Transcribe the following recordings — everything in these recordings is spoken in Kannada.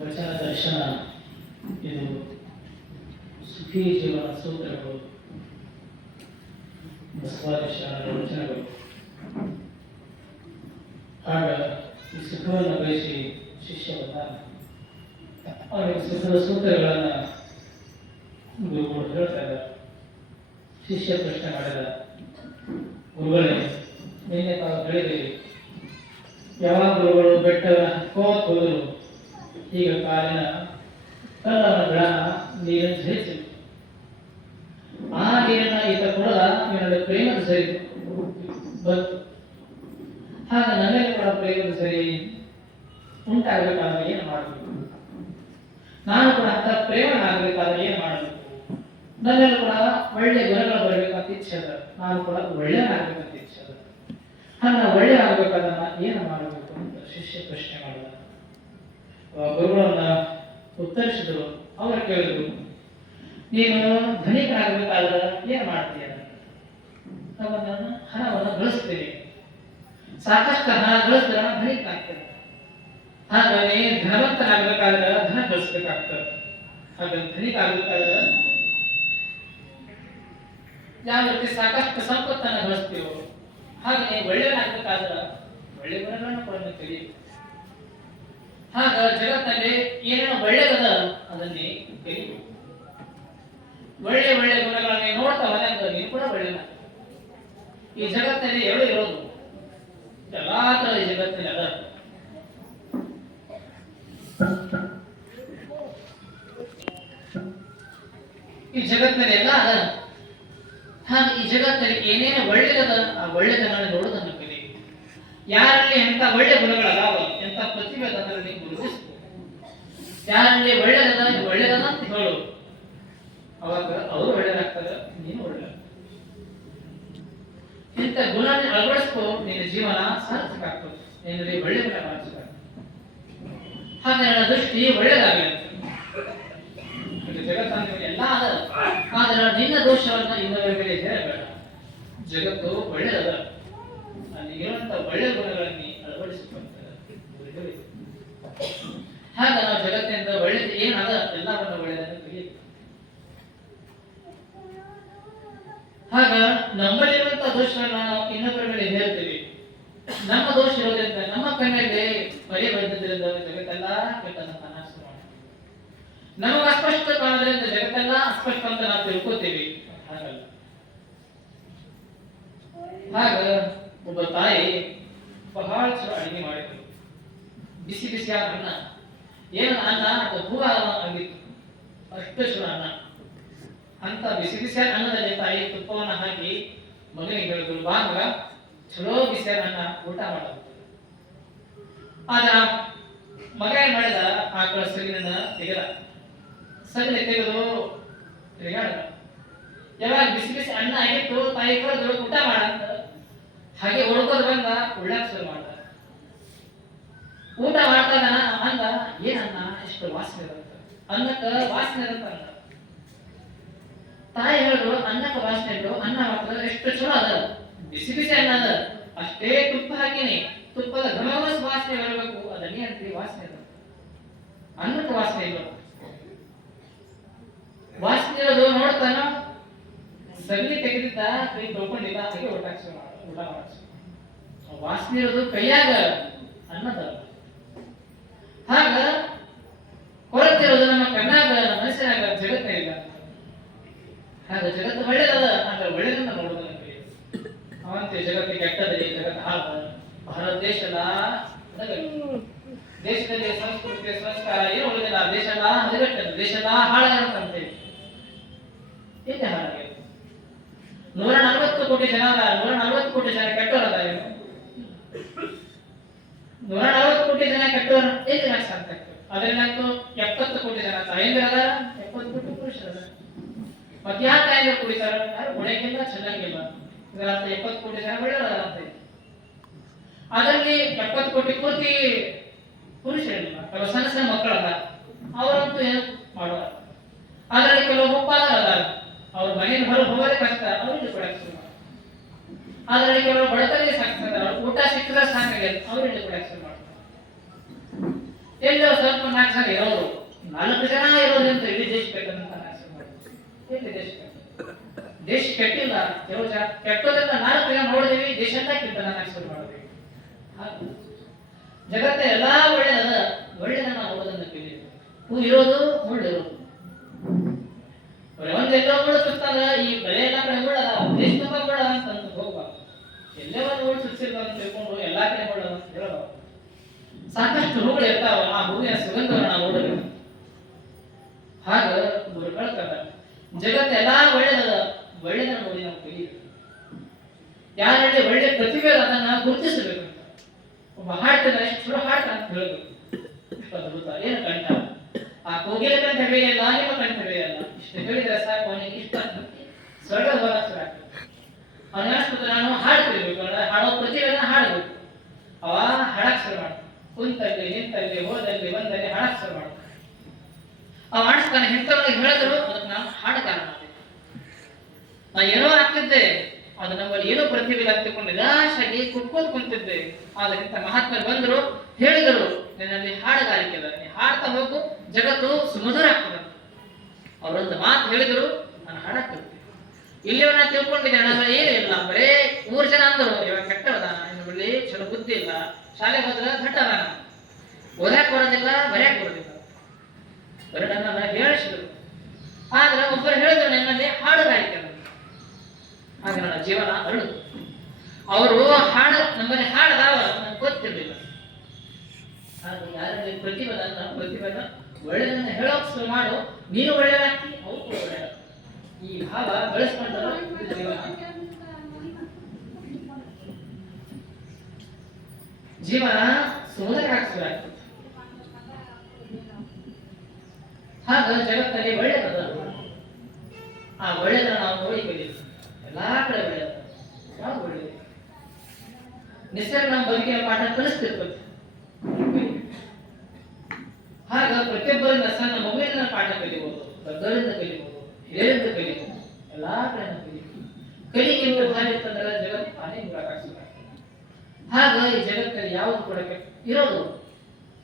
ವಚನ ದರ್ಶನ ಇದು ಸುಖಿ ಜೀವನ ಸೂತ್ರಗಳು, ಬಸವಾದಿಶರಣರ ವಚನಗಳು. ಆಗ ಈ ಸುಖವನ್ನು ಬಯಸಿ ಶಿಷ್ಯ ಬಂದ ಅವನಿಗೆ ಸುಖದ ಸೂತ್ರಗಳನ್ನು ಗುರುಗಳು ಹೇಳ್ತಾ ಇದ್ದಾರೆ. ಶಿಷ್ಯ ಪ್ರಶ್ನೆ ಮಾಡಿದ, ಗುರುಗಳೇ, ನಿನ್ನೆ ತಾವು ಹೇಳಿದಿರಿ ಯಾವಾಗ ಗುರುಗಳು ಬೆಟ್ಟವನ್ನು ಹತ್ಕೋತ್ ಹೋದರು, ಈಗ ಕಾಲಿನ ಕಲ್ಲವನ ಗ್ರಹ ನೀರನ್ನು ಸರಿಸಿ ಆ ನೀರನ್ನ ಈತ ಕೊಡದ ಇವನಲ್ಲಿ ಪ್ರೇಮದ ಸರಿ ಬಂತು. ಆಗ ನನ್ನಲ್ಲಿ ಕೂಡ ಪ್ರೇಮದ ಸರಿ ಉಂಟಾಗಬೇಕಾದ್ರೆ ಏನು ಮಾಡಬೇಕು? ನಾನು ಕೂಡ ಅಂತ ಪ್ರೇಮನಾಗಬೇಕಾದ್ರೆ ಏನು ಮಾಡಬೇಕು? ನನ್ನಲ್ಲಿ ಕೂಡ ಒಳ್ಳೆ ಗುಣಗಳು ಬರಬೇಕಂತ ಇಚ್ಛೆ ಅದ, ನಾನು ಕೂಡ ಒಳ್ಳೆಯನಾಗಬೇಕಂತ ಇಚ್ಛೆ ಅದ. ನನ್ನ ಒಳ್ಳೆ ಆಗ್ಬೇಕಾದನ್ನ ಏನು ಮಾಡಬೇಕು ಅಂತ ಶಿಷ್ಯ ಪ್ರಶ್ನೆ ಮಾಡಿದ. ಗುರುಗಳನ್ನ ಉತ್ತರಿಸಿದ್ರು. ಅವರು ಕೇಳಿದ್ರು, ನೀನು ಧನಿಕನಾಗಬೇಕಾದ್ರೆ ಏನು ಮಾಡ್ತೀಯ? ನಾನು ಹಣವನ್ನು ಗಳಿಸ್ತೇನೆ, ಸಾಕಷ್ಟು ಹಣ ಗಳಿಸಿದ್ರೆ ಧನಿಕನಾಗ್ತೇನೆ. ಹಾಗಾಗಿ ಧನವಂತನಾಗಬೇಕಾದ್ರೆ ಧನ ಗಳಿಸ್ಬೇಕಾಗ್ತದೆ. ಹಾಗಾಗಿ ಧನಿಕ ಆಗ್ಬೇಕಾದ್ರೆ ಯಾವ ರೀತಿ ಸಾಕಷ್ಟು ಸಂಪತ್ತನ್ನು ಗಳಿಸ್ತೀವೋ ಹಾಗೆ ಒಳ್ಳೆಯನಾಗಬೇಕಾದ್ರೆ ಒಳ್ಳೆ ಗುಣಗಳನ್ನು ಕೂಡ ಕಲಿಯಬೇಕು. ಹಾಗ ಜಗತ್ತಿನಲ್ಲಿ ಏನೇನೋ ಒಳ್ಳೆಯದ ಅದನ್ನೇ ಕಲಿಯಬೇಕು. ಒಳ್ಳೆ ಒಳ್ಳೆ ಗುಣಗಳನ್ನೇ ನೋಡ್ತಾ ಹೋದಾಗ ನೀನು ಕೂಡ ಒಳ್ಳೆಯನ. ಈ ಜಗತ್ತಿನಲ್ಲಿ ಎರಡು ಇರೋದು, ಎಲ್ಲಾ ತರ ಈ ಜಗತ್ತಿನಲ್ಲಿ ಅದ. ಈ ಜಗತ್ತಿನಲ್ಲಿ ಎಲ್ಲ ಅದ. ಹಾಗೆ ಈ ಜಗತ್ತಿನಲ್ಲಿ ಏನೇನು ಒಳ್ಳೆಯದ ಆ ಒಳ್ಳೆಯದನ್ನ ನೋಡೋದನ್ನು ಕಲಿಯಬೇಕು. ಯಾರಲ್ಲಿ ಎಂತ ಒಳ್ಳೆ ಗುಣಗಳದಾವ, ಎಂತ ಪ್ರತಿಭೆ ಅದರಲ್ಲಿ ಗುರುತಿಸಬೇಕು. ಯಾರಲ್ಲಿ ಒಳ್ಳೆಯದನ್ನ ಅಂತ ಹೇಳು, ಅವಾಗ ಅವರು ಒಳ್ಳೆಯದಾಗ್ತಾರೆ, ನೀನು ಒಳ್ಳೆ. ಇಂಥ ಗುಣ ಅಳವಡಿಸ್ಕೋ, ನಿನ್ನ ಜೀವನ ಸಾರ್ಥಕ ಆಗ್ತದೆ. ನಿನ್ನಲ್ಲಿ ಒಳ್ಳೆ ಗುಣ ಕಾಣಿಸ್ತಾರೆ. ಹಾಗೆ ನನ್ನ ದೃಷ್ಟಿ ಒಳ್ಳೆಯದಾಗಲಿ ಅಂತ. ಜಗತ್ತಂದ್ರೆ ಎಲ್ಲ ಅದ, ಆದ್ರೆ ನಿನ್ನ ದೋಷವನ್ನ ಇನ್ನೊಬ್ಬರ ಮೇಲೆ ಹೇಳಬೇಡ. ಜಗತ್ತು ಒಳ್ಳೆಯದ, ಇರುವಂತ ಒಳ್ಳೆ ಗುಣಗಳನ್ನು ಅಳವಡಿಸಿಕೊಂತಾರೆ. ಹಾಗ ನಾವು ಜಗತ್ತಿನಿಂದ ಒಳ್ಳೆದು ಏನದ ಎಲ್ಲವನ್ನು ಒಳ್ಳೆಯದನ್ನು ಕಲಿಯಬೇಕು. ಹಾಗ ನಮ್ಮಲ್ಲಿರುವಂತ ದೋಷವನ್ನ ನಾವು ಇನ್ನೊಬ್ಬರ ಮೇಲೆ ಹೇಳ್ತೀವಿ. ನಮ್ಮ ದೋಷ ಇರೋದ್ರಿಂದ ನಮ್ಮ ಕಣ್ಣಲ್ಲಿ ಬರೆ ಬಂದಿದ್ದರಿಂದ ಜಗತ್ತೆಲ್ಲ ಕೆಟ್ಟದನ್ನ ನಾಶ ಮಾಡಿ, ನಮಗೆ ಅಸ್ಪಷ್ಟ ಕಾಣೋದ್ರಿಂದ ಜಗತ್ತೆಲ್ಲ ಅಸ್ಪಷ್ಟ ಅಂತ ನಾವು ತಿಳ್ಕೊತೀವಿ. ಹಾಗಲ್ಲ. ಆಗ ಒಬ್ಬ ತಾಯಿ ಬಹಳ ಚಲೋ ಅಡಿಗೆ ಮಾಡಿದ್ರು. ಬಿಸಿ ಬಿಸಿಯಾದ ಅನ್ನ, ಏನು ಅನ್ನ ಅದು ಹೂವ ಆಗಿತ್ತು, ಅಷ್ಟು ಚಲೋ ಅನ್ನ. ಅಂತ ಬಿಸಿ ಬಿಸಿಯಾದ ಅನ್ನದಲ್ಲಿ ತಾಯಿ ತುಪ್ಪವನ್ನು ಹಾಕಿ ಮಗನಿಗೆ ಹೇಳಿದ್ರು, ಬಾ ಮಗ, ಚಲೋ ಬಿಸಿಯಾದ ಅನ್ನ ಊಟ ಮಾಡೋದು. ಆದ್ರೆ ಮಗ ಏನ್ ಮಾಡಿದ, ಆಕಳ ಸಗಣಿನ ತೆಗೆದ. ಸಗಣಿ ತೆಗೆದು ತಿರುಗಾಡ. ಯಾವಾಗ ಬಿಸಿ ಬಿಸಿ ಅನ್ನ ಆಗಿತ್ತು, ತಾಯಿ ಕರೆದ್ರು ಊಟ ಮಾಡಂತ. ಹಾಗೆ ಹೊಡ್ಕೋದ್ ಬಂದ, ಉಳ್ಳಾಕ ಶುರು ಮಾಡ್ದ. ಊಟ ಮಾಡ್ತಾನ ಅಂದ, ಏನನ್ನ ಎಷ್ಟು ವಾಸನೆ ಇರುತ್ತೆ, ಅನ್ನಕ್ಕ ವಾಸನೆ ಇರುತ್ತೆ ಅಂದ. ತಾಯಿ ಹೇಳಿದ್ರು, ಅನ್ನಕ್ಕ ವಾಸನೆ ಇದ್ರು, ಅನ್ನ ಮಾತ್ರ ಎಷ್ಟು ಚಲೋ ಅದ, ಬಿಸಿ ಬಿಸಿ ಅನ್ನ ಅದ, ಅಷ್ಟೇ ತುಪ್ಪ ಹಾಕಿನಿ, ತುಪ್ಪದ ಘಮಘಮ ವಾಸನೆ ಬರಬೇಕು, ಅದನ್ನೇ ಅಂತೀವಿ ವಾಸನೆ ಇರುತ್ತೆ. ಅನ್ನಕ್ಕೆ ವಾಸನೆ ಇಲ್ಲ. ವಾಸನೆ ಇರೋದು ನೋಡ್ತಾನ, ಸಗಣಿ ತೆಗೆದಿದ್ದ, ಕೈ ತೊಳ್ಕೊಂಡಿಲ್ಲ, ಹಾಗೆ ಊಟ ಮಾಡಿಸ್. ವಾಸನೆ ಇರೋದು ಕೈಯಾಗ, ಅನ್ನದ. ಹಾಗ ಹೊರತಿರೋದು ನಮ್ಮ ಕಣ್ಣಾಗ, ಮನಸ್ಸಿನಾಗ, ಜಗತ್ತಿನಾಗ. ಹಾಗ ಜಗತ್ತು ಒಳ್ಳೆಯದ ಅಂದ್ರೆ ಒಳ್ಳೆಯದನ್ನ ನೋಡೋದನ್ನ ಕಲಿಯಬೇಕು. ಅವಂತೆ ಜಗತ್ತಿಗೆ ಕೆಟ್ಟದಲ್ಲಿ ಜಗತ್ತು ಹಾಳ. ಭಾರತ ದೇಶ ದೇಶದಲ್ಲಿ ಸಂಸ್ಕೃತಿ ಸಂಸ್ಕಾರ ಏನು ಉಳಿದಿಲ್ಲ. ದೇಶ ಎಲ್ಲ ಹದಗೆಟ್ಟದು, ದೇಶ ಎಲ್ಲ ಹಾಳಾಗಿರುತ್ತಂತೆ. ಹೇಗೆ ಹಾಳಾಗಿದೆ? 140 ಕೋಟಿ ಜನ, 140 ಕೋಟಿ ಜನ ಕೆಟ್ಟವರದ. 140 ಕೋಟಿ ಜನ ಕೆಟ್ಟವರು ಹೇಗೆ ನಾಶ ಆಗ್ತಾ ಇತ್ತು? ಅದರಿಂದಾಯ್ತು 70 ಕೋಟಿ ಜನ ತಾಯಂದಿರದ, 70 ಕೋಟಿ ಪುರುಷರದ. ಮತ್ತೆ ಯಾಕೆ ತಾಯಂದಿರು ಕುಡಿತಾರ? ಯಾರು ಗುಣಕ್ಕಿಲ್ಲ, ಚೆನ್ನಾಗಿಲ್ಲ. ಇದರರ್ಥ 70 ಕೋಟಿ ಜನ ಒಳ್ಳೆಯವರಂತೆ. ಅದರಲ್ಲಿ 70 ಕೋಟಿ ಪೂರ್ತಿ ಪುರುಷರಿಲ್ಲ, ಕೆಲವು ಸಣ್ಣ ಸಣ್ಣ ಮಕ್ಕಳಲ್ಲ, ಅವರಂತೂ ಏನು ಮಾಡುವ. ಅದರಲ್ಲಿ ಕೆಲವು ಮುಪ್ಪಾದರಲ್ಲ, ಅವ್ರ ಮನೆಯಿಂದ ಹೊರಗೆ ಹೋಗೋದೇ ಕಷ್ಟ, ಅವ್ರಿಗೆ ಕೊಡಕ್ಕೆ ಶುರು ಮಾಡ್ತಾರೆ. ಅದರಲ್ಲಿ ಕೆಲವರು ಬಡತನಿಗೆ ಸಾಕ್ತಾರೆ, ಊಟ ಸಿಕ್ಕಿದ್ರೆ ಸಾಕಾಗಿದೆ, ಅವ್ರಿಗೆ ಕೊಡಕ್ಕೆ ಶುರು ಮಾಡ್ತಾರೆ. ಎಲ್ಲೋ ಸ್ವಲ್ಪ 4 ಜನ ಇರೋರು 4 ಜನ ಇರೋದ್ರಿಂದ ಇಡೀ ದೇಶ ಕೆಟ್ಟದಂತ ಎಲ್ಲಿ ದೇಶ ಕೆಟ್ಟಿಲ್ಲ. ಕೆಟ್ಟೋದ್ರಿಂದ 4 ಜನ ನೋಡಿದೀವಿ, ದೇಶ ಅಂತ ಕೆಟ್ಟದ ಶುರು ಮಾಡಿದ್ವಿ. ಜಗತ್ತ ಎಲ್ಲಾ ಒಳ್ಳೆದನ್ನ ಓದೋದನ್ನ ಕಲಿಬೇಕು. ಇರೋದು ಮುಳ್ಳಿರೋದು ಒಂದೆಲ್ಲೋ ಮುಳ್ಳು ಸುತ್ತಾಗ ಈ ಬೆಳೆ ಎಲ್ಲ ಕಡೆ ಮುಳ್ಳದ, ದೇಶ ತುಂಬ ಮುಳ್ಳ ಅಂತ ಹೋಗ್ಬಾರ್ದು. ಎಲ್ಲೇ ಒಂದು ಮುಳ್ಳು ಸುತ್ತಿರ್ಬ ಅಂತ ತಿಳ್ಕೊಂಡು ಎಲ್ಲಾ ಕಡೆ ಮುಳ್ಳ ಅಂತ ಹೇಳಬಾರ್ದು. ಸಾಕಷ್ಟು ಹೂಗಳು ಇರ್ತಾವ, ಆ ಹೂವಿನ ಸುಗಂಧವನ್ನು ನಾವು ನೋಡಬೇಕು. ಹಾಗ ಗುರುಕಳ್ತಾರ ಜಗತ್ತ ಎಲ್ಲಾ ಒಳ್ಳೆದನ್ನ ನೋಡಿ ನಾವು ಕಲಿಯಬೇಕು. ಯಾರಲ್ಲಿ ಒಳ್ಳೆ ಪ್ರತಿಭೆ ಅದನ್ನ ಗುರುತಿಸಬೇಕು. ಒಬ್ಬ ಹಾಡ್ತಾನೆ, ಎಷ್ಟು ಚಲೋ ಹಾಡ್ತಾನೆ ಅಂತ ಹೇಳಬೇಕು. ಅದ್ಭುತ, ಏನು ಕಂಠ, ಆ ಕೋಗಿಲೆ ಕಂಠ ಬೇಯಲ್ಲ, ನಿಮ್ಮ ಕಂಠ ಬೇಯಲ್ಲ. ಇಷ್ಟು ಹೇಳಿದ್ರೆ ಸಾಕು, ಅವನಿಗೆ ಇಷ್ಟ ಸ್ವರ್ಗ ಹೋರಾಗ್ತದೆ. ಅವನಿಗೆ ಅನಿಸ್ಬಿಟ್ಟು ನಾನು ಹಾಡು ಕಲಿಬೇಕು, ಹಾಡೋ ಪ್ರತಿಭೆನ ಹಾಡಬೇಕು. ಅವ ಹಾಡಕ್ ಶುರು ಮಾಡ್ತಾನೆ. ಕುಂತಲ್ಲಿ ನಿಂತಲ್ಲಿ ಹೋದಲ್ಲಿ ಬಂದಲ್ಲಿ ಹಾಡಕ್ ಶುರು ಮಾಡ್ತಾನೆ. ಅವ ಆಡಿಸ್ತಾನೆ. ಹೆಂತವನಿಗೆ ಹೇಳಿದ್ರು ಅದಕ್ಕೆ ನಾನು ಹಾಡುಗಾರ ಮಾಡಿದೆ. ನಾ ಏನೋ ಆಗ್ತಿದ್ದೆ, ಅದು ನಮ್ಮಲ್ಲಿ ಏನೋ ಪ್ರತಿಭೆ ಆಗ್ತಿಕೊಂಡು ನಿರಾಶಾಗಿ ಕುಂತಿದ್ದೆ. ಆದ್ರೆ ಇಂಥ ಮಹಾತ್ಮರು ಬಂದರು, ಹೇಳಿದರು, ನಿನ್ನಲ್ಲಿ ಹಾಡುಗಾರಿಕೆ ಅದ, ನೀ ಹಾಡ್ತಾ ಹೋಗು, ಜಗತ್ತು ಸುಮಧುರ ಆಗ್ತದ. ಅವರೊಂದು ಮಾತು ಹೇಳಿದರು, ನಾನು ಹಾಡಕ್ಕೆ ಇಲ್ಲಿಯೂ ನಾ ತಿಳ್ಕೊಂಡಿದ್ದೆ. ನನ್ನ ಏನೂ ಇಲ್ಲ, ಬರೇ 3 ಜನ ಅಂದರು, ಇವಾಗ ಕೆಟ್ಟವದಾನ, ಇನ್ನು ಬಳಿ ಚಲೋ ಬುದ್ಧಿ ಇಲ್ಲ, ಶಾಲೆಗೆ ಹೋದ್ರೆ ಘಟ್ಟದಾನ, ಓದಕ್ ಬರೋದಿಲ್ಲ, ಬರೆಯಕ್ ಬರೋದಿಲ್ಲ, ಬರೀ ನನ್ನನ್ನ ಹೇಳಿಸಿದ್ರು. ಆದ್ರೆ ಒಬ್ಬರು ಹೇಳಿದ್ರು, ನನ್ನಲ್ಲಿ ಹಾಡುಗಾರಿಕೆ ಅದ. ಆಗ ನನ್ನ ಜೀವನ ಅರಳು. ಅವರು ನಮ್ಮಲ್ಲಿ ಹಾಡದಾವ ನನಗೆ ಗೊತ್ತಿರಲಿಲ್ಲ. ಯಾರಲ್ಲಿ ಪ್ರತಿಭೆ ಒಳ್ಳೆದನ್ನ ಹೇಳೋಕ್ ಶುರು ಮಾಡು, ನೀನು ಒಳ್ಳೆದಾಗ್ತಿ, ಅವ್ರು ಕೂಡ ಒಳ್ಳೆಯ. ಈ ಭಾವ ಬೆಳೆಸ್ಕೊಂಡ್ರು ಜೀವನ ಸುಮಧುರ ಶುರು ಆಗ್ತದೆ. ಹಾಗ ಜಗತ್ತಲ್ಲಿ ಒಳ್ಳೆಯದ, ಆ ಒಳ್ಳೆಯದನ್ನ ನಾವು ನೋಡಿ ಕಲಿಯಬೇಕು. ಎಲ್ಲಾ ಕಡೆ ಒಳ್ಳೆಯದ, ಯಾವ ಒಳ್ಳೆಯದು ನಿಸರ್ಗ ನಮ್ಮ ಬದುಕಿನ ಪಾಠ ಕಲಿಸ್ತಿರ್ತದೆ. ಹಾಗ ಪ್ರತಿಯೊಬ್ಬರಿಂದ ಸಣ್ಣ ಮಗುವಿನ ಪಾಠ ಕಲಿಬಹುದು, ದೊಡ್ಡವರಿಂದ ಕಲಿಬಹುದು, ಹಿರಿಯರಿಂದ ಕಲಿಬಹುದು, ಎಲ್ಲಾ ಕಡೆ ಕಲಿಬಹುದು. ಕಲಿಕೆಯಿಂದ ಭಾರಿ ಇರ್ತಂದ್ರೆ ಜಗತ್ತು ತಾನೇ ಗುರಾಕಾಗ್ತದೆ. ಹಾಗ ಈ ಜಗತ್ತಲ್ಲಿ ಯಾವುದು ಕೂಡ ಇರೋದು,